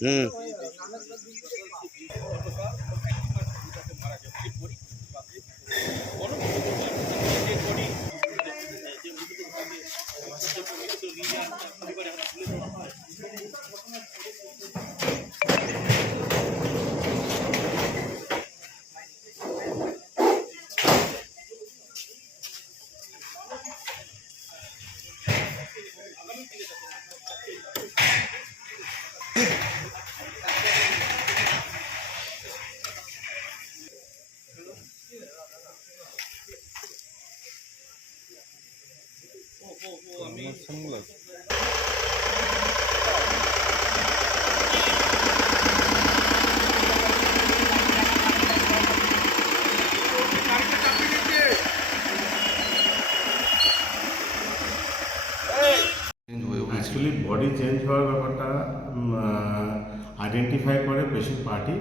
হুম actually body change হওয়ার ব্যাপারটা identify করে পেশেন্ট পার্টি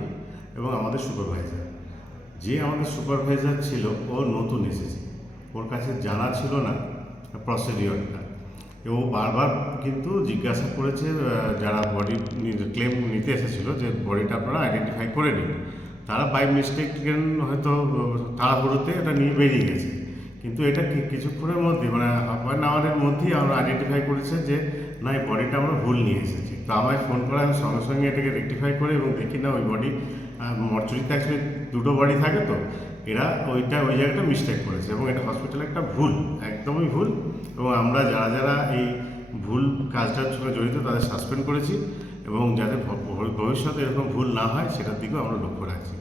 এবং আমাদের সুপারভাইজার যে আমাদের সুপারভাইজার ছিল, ও নতুন এসেছে। ওর কাছে জানা ছিল না প্রসিডিওরটা ও বারবার কিন্তু জিজ্ঞাসা করেছে যারা বডি ক্লেম নিতে এসেছিল যে বডিটা আপনারা আইডেন্টিফাই করে নিন। তারা বাই মিস্টেক হয়তো তাড়াহুড়োতে এটা নিয়ে বেরিয়ে গেছে। কিন্তু এটা কিছুক্ষণের মধ্যে মানে হাফ অ্যান আওয়ারের মধ্যেই আমরা আইডেন্টিফাই করেছে যে না এই বডিটা আমরা ভুল নিয়ে এসেছি। তো আমায় ফোন করে, আমি সঙ্গে সঙ্গে এটাকে রেক্টিফাই করি এবং দেখি না ওই বডি মর্চুরিতে অ্যাকচুয়ালি দুটো বডি থাকে তো, এরা ওইটা, ওই জায়গাটা মিস্টেক করেছে এবং এটা হসপিটালে একটা ভুল, একদমই ভুল এবং আমরা যারা যারা এই ভুল কাজটার সঙ্গে জড়িত তাদের সাসপেন্ড করেছি এবং যাতে ভবিষ্যতে এরকম ভুল না হয়, সেটার দিকেও আমরা লক্ষ্য রাখছি।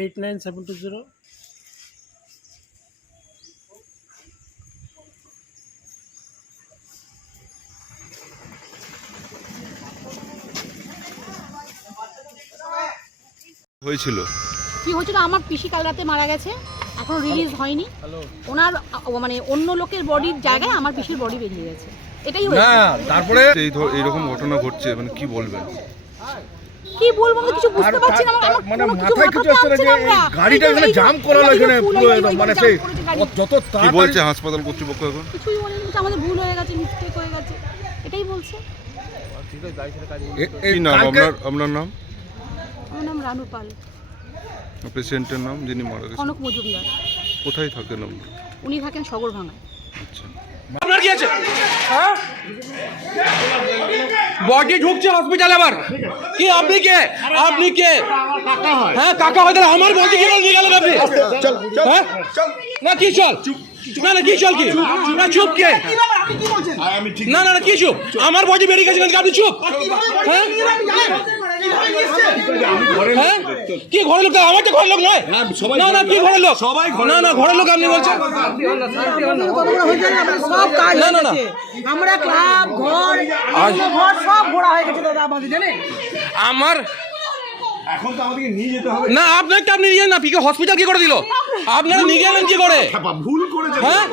Eight nine seven two zero হয়েছিল। কি হয়েছিল? আমার পিসি কাল রাতে মারা গেছে। এখনও রিলিজ হয়নি। ওনার মানে অন্য লোকের বডির জায়গায় আমার পিসির বডি বেরিয়ে গেছে। এটাই হয়েছে। তারপরে এই ধর এইরকম ঘটনা ঘটছে মানে কি বলবেন? কি বলব আমি কিছু বুঝতে পারছি না মানে মাথায় কিছু আসছে না যে না। গাড়িটা এখানে জাম করা এখানে ফুল পুরো একদম মানে সেই। যত কি বলছে হাসপাতাল কর্তৃপক্ষ এখন? কিছুই বলেনি আমাদের ভুল হয়ে গেছে মিস্টেক হয়ে গেছে। এটাই বলছে। এই নাম আপনার আপনার নাম? আমার নাম রানু পাল। পেশেন্টের নাম যিনি মারা গেছেন? কনক মজুমদার। কোথায় থাকেন আপনি? উনি থাকেন সগর ভাঙায় আচ্ছা। আপনার কি আছে? হ্যাঁ? বডি ঢুকছে হসপিটালে আবার। কি আপনি কে? আপনি কে? হ্যাঁ কাকা হয় তাহলে আমার বডি কি করে নিয়ে গেলেন আপনি হ্যাঁ? না কি চল? না না কি চল কি? না চুপ কে? না না না কি চুপ? আমার বডি বেরিয়ে গেছে আপনি চুপ? হ্যাঁ? কি ঘরের লোক আমার তো ঘরের লোক নয়। না না কি ঘরের লোক? সবাই না না ঘরের লোক আপনি বলছেন? সব না, না, না। আমরা ক্লাব ঘর ঘর সব ঘোরা হয়ে গেছে দাদা আমাদের জানেন? আমার না আপনাকে আপনি নিয়ে না পিকে হসপিটাল কি করে দিল? আপনারা নিয়ে গেলেন কি করে? ভুল করেছে হ্যাঁ?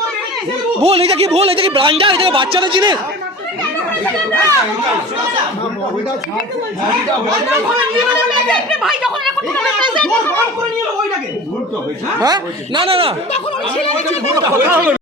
ভুল এটা কি ভুল? এটা কি ব্রাঞ্জা এটা বাচ্চাদের জিনিস? না না না। ছিলেন